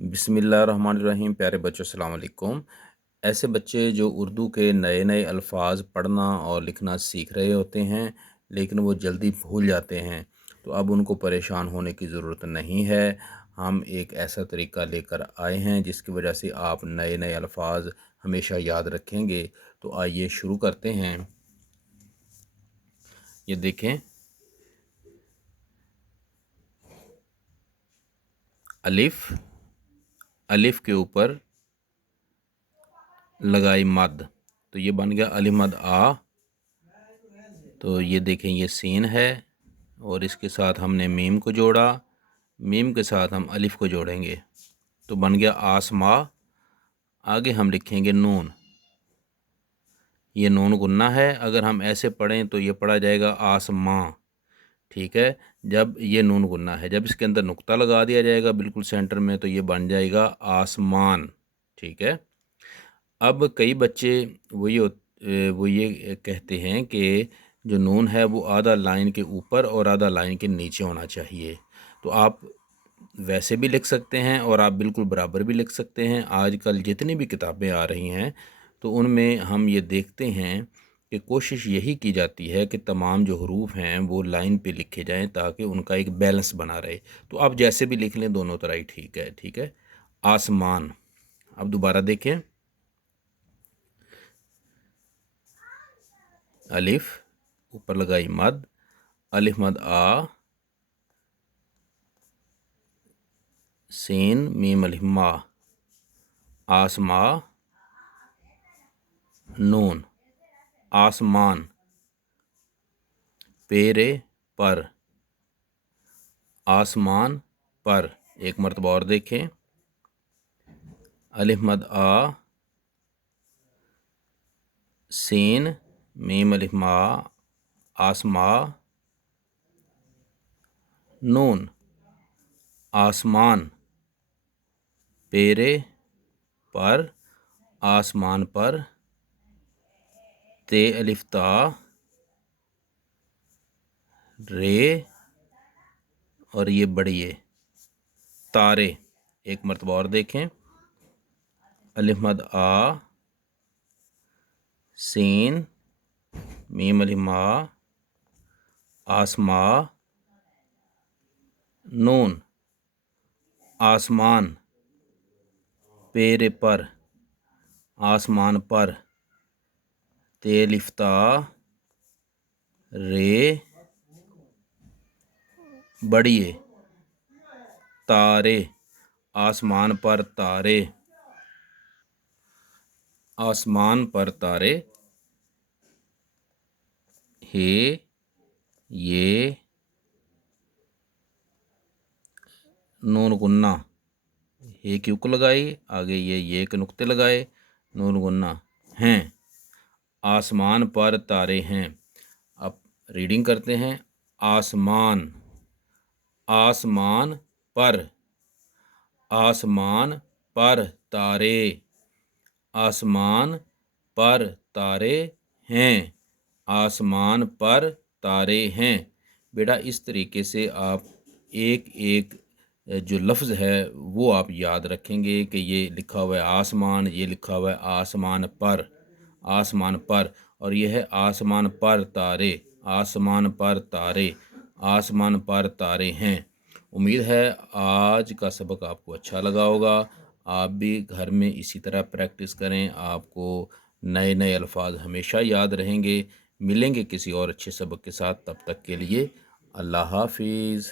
बिस्मिल्लाहिर्रहमानिर्रहीम। प्यारे बच्चों अस्सलाम वालेकुम। ऐसे बच्चे जो उर्दू के नए नए अल्फाज पढ़ना और लिखना सीख रहे होते हैं लेकिन वो जल्दी भूल जाते हैं, तो अब उनको परेशान होने की ज़रूरत नहीं है। हम एक ऐसा तरीका लेकर आए हैं जिसकी वजह से आप नए नए अल्फाज हमेशा याद रखेंगे। तो आइए शुरू करते हैं। ये देखें, अलिफ, अलिफ के ऊपर लगाई मद, तो ये बन गया अलिफ मद आ। तो ये देखें, ये सीन है और इसके साथ हमने मीम को जोड़ा, मीम के साथ हम अलिफ को जोड़ेंगे तो बन गया आसमा। आगे हम लिखेंगे नून, ये नून गुन्ना है, अगर हम ऐसे पढ़ें तो ये पढ़ा जाएगा आसमां। ठीक है, जब ये नून गुन्ना है, जब इसके अंदर नुक्ता लगा दिया जाएगा बिल्कुल सेंटर में तो ये बन जाएगा आसमान। ठीक है, अब कई बच्चे वो ये कहते हैं कि जो नून है वो आधा लाइन के ऊपर और आधा लाइन के नीचे होना चाहिए। तो आप वैसे भी लिख सकते हैं और आप बिल्कुल बराबर भी लिख सकते हैं। आजकल जितनी भी किताबें आ रही हैं तो उनमें हम ये देखते हैं कि कोशिश यही की जाती है कि तमाम जो हरूफ हैं वो लाइन पे लिखे जाएं ताकि उनका एक बैलेंस बना रहे। तो आप जैसे भी लिख लें, दोनों तरह ही ठीक है। ठीक है, आसमान। अब दोबारा देखें, अलिफ, ऊपर लगाई मद, अलिफ मद आ, सीन मीम अलिफ मा, आसमा, नून, आसमान, पेरे पर, आसमान पर। एक मरतबा और देखें, अलिफ मद आ, सीन मीम अलिफ मा, आसमा, नून, आसमान, पेरे पर, आसमान पर, ते अलिफ ता, रे और ये बड़िए तारे। एक मरतबा और देखें, अलिफ मद आ, सीन मीम अलिफ मा, आसमा, नून, आसमान, पेरे पर, आसमान पर, ते अलिफ ता, रे बड़िए तारे, आसमान पर तारे, आसमान पर तारे, हे ये नून गुन्ना, हे क्यों को लगाई, आगे ये के नुक्ते लगाए, नून गुन्ना हैं, आसमान पर तारे हैं। अब रीडिंग करते हैं, आसमान, आसमान पर, आसमान पर तारे, आसमान पर तारे हैं, आसमान पर तारे हैं। बेटा इस तरीके से आप एक एक जो लफ्ज़ है वो आप याद रखेंगे कि ये लिखा हुआ है आसमान, ये लिखा हुआ है आसमान पर, आसमान पर, और ये है आसमान पर तारे, आसमान पर तारे, आसमान पर तारे हैं। उम्मीद है आज का सबक आपको अच्छा लगा होगा। आप भी घर में इसी तरह प्रैक्टिस करें, आपको नए नए अल्फाज हमेशा याद रहेंगे। मिलेंगे किसी और अच्छे सबक के साथ, तब तक के लिए अल्लाह हाफिज़।